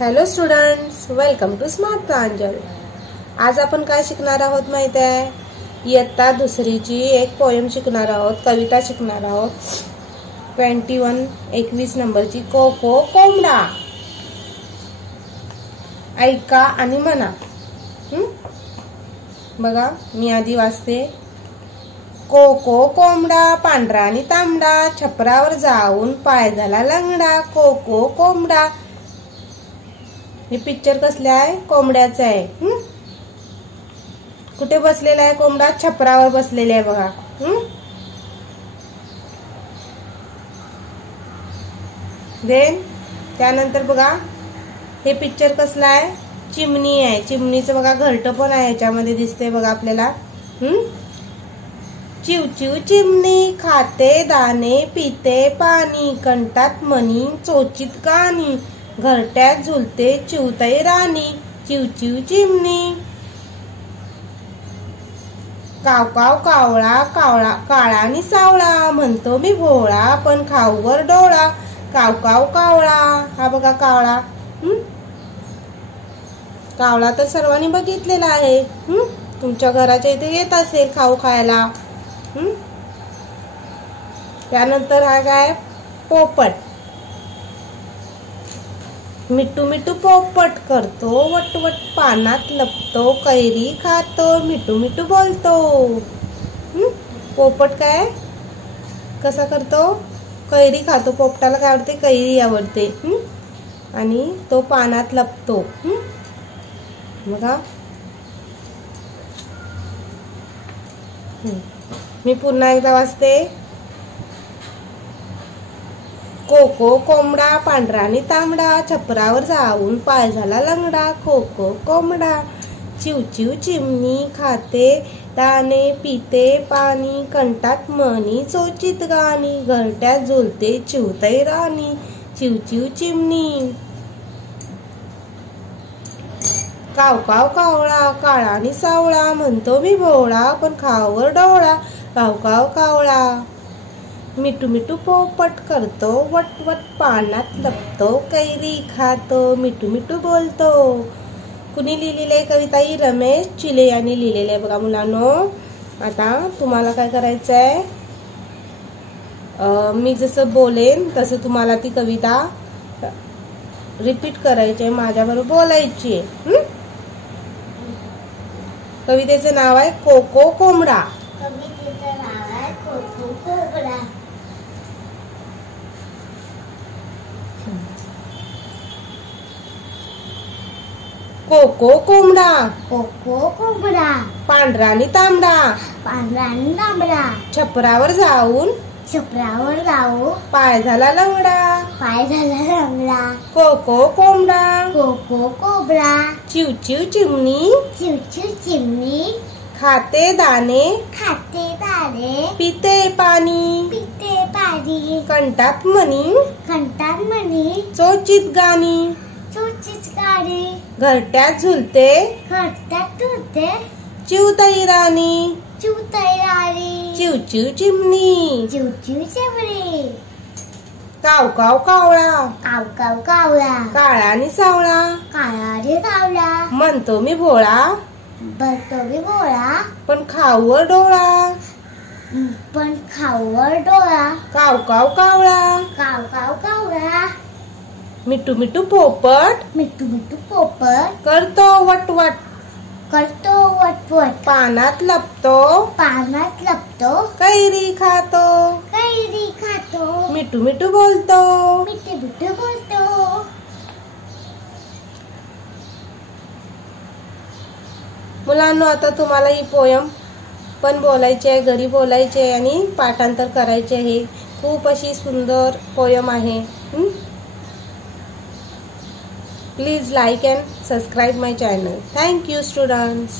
Hello students, welcome to smart Pranjal. आज आपण काय शिकणार आहोत माहिती आहे? इयत्ता दुसरीची एक पोयम शिकणार आहोत, कविता शिकणार आहोत। 21 नंबरची को को कोंबडा। ऐका आणि म्हणा। बघा, मी आधी वाचते। को को कोंबडा पांढरा आणि तांबडा, छपरावर जाऊन पाय झाला लंगडा। को को कोंबडा। हे पिक्चर कसले आहे? कोंबड्याचं आहे। कुठे बसलेला आहे कोंबडा? छपरावर बसलेला आहे बघा। देन त्यानंतर बघा, हे पिक्चर कसला आहे? चिमणी आहे। चिमणीचं बघा घरटं पण आहे, याच्यामध्ये दिसते बघा आपल्याला। चिव चिव चिमणी खाते दाणे, पिते पाणी, कंटात मणी चोचीत गाणी, घरट्यात झुलते चिवताई राणी। चिव चिव चिमणी। काव काव कावळा, कावळा काळा आणि सावळा, म्हणतो मी भोळा पण खाऊवर डोळा। काव काव कावळा। हा बघा कावळा। कावळा तर सर्वांनी बघितलेला आहे। तुमच्या घराच्या इथे येत असेल खाऊ खायला। त्यानंतर हा काय? पोपट। मिठू मिठू पोपट करतो, वटवट पानात लपतो, कैरी खातो, मिठू मिठू बोलतो। पोपट काय कसा करतो? कैरी खातो। पोपटाला काय आवडते? कैरी आवडते। आणि तो पानात लपतो। बघा, मी पुन्हा एकदा वाचते। को को कोंबडा पांढरा आणि तांबडा, छपरावर जाऊन पाय झाला लंगडा। को को कोंबडा। चिव चिव चिमणी खाते दाणे, पिते पाणी, कंटात मणी चोचीत गाणी, घरट्यात झुलते चिवताई राणी। चिव चिव चिमणी। काव काव कावळा काळा आणि सावळा, म्हणतो मी भोळा पण खाऊवर डोळा। काव काव कावळा। मिठू मिठू पोपट करतो, वटवट पानात लपतो, कैरी खातो, मिठू मिठू बोलतो। कुणी लिहिलेली आहे कविता? ही रमेश चिले यांनी लिहिलेली आहे बघा मुलांनो। आता तुम्हाला काय करायचं आहे? मी जसं बोलेन तसं तुम्हाला ती कविता रिपीट करायची आहे, माझ्याबरोबर बोलायची आहे। कवितेचं नाव आहे को को कोंबडा। कवितेचं नाव आहे को को कोंबडा। को को कोंबडा। को को कोंबडा पांढरा आणि तांबडा, पांढरा आणि तांबडा, छपरावर जाऊन छपरावर जाऊ पाय झाला लंगडा। पाय झाला लंगडा। को को कोंबडा। को को कोंबडा। चिव चिव चिमणी चिव चिव चिमणी खाते दाणे, खाते दाणे, पिते पाणी, पिते पाणी, कंटात मणी कंटात मणी चोचीत गाणी, चोचीत गाणी, घरट्यात झुलते घरट्यात झुलते चिवताई राणी। चिवताई राणी। चिव चिव चिमणी। चिव चिव चिमणी। काव काव कावळा काव काव कावळा काळा आणि सावळा, काळा आणि सावळा, म्हणतो मी भोळा बनतो मी भोळा पण खाऊवर डोळा। पण खाऊवर डोळा। काव काव कावळा। काव काव कावळा। मिठू मिठू पोपट मिठू मिठू पोपट करतो वटवट करतो वटवट पानात लपतो, पानात लपतो, कैरी खातो, कैरी खातो, मिठू मिठू बोलतो। मिठू मिठू बोलतो। मुलांनो, आता तुम्हाला ही पोयम पण बोलायची आहे, घरी बोलायची आहे आणि पाठांतर करायचे आहे। खूप अशी सुंदर पोयम आहे। Please like and subscribe my channel. Thank you students.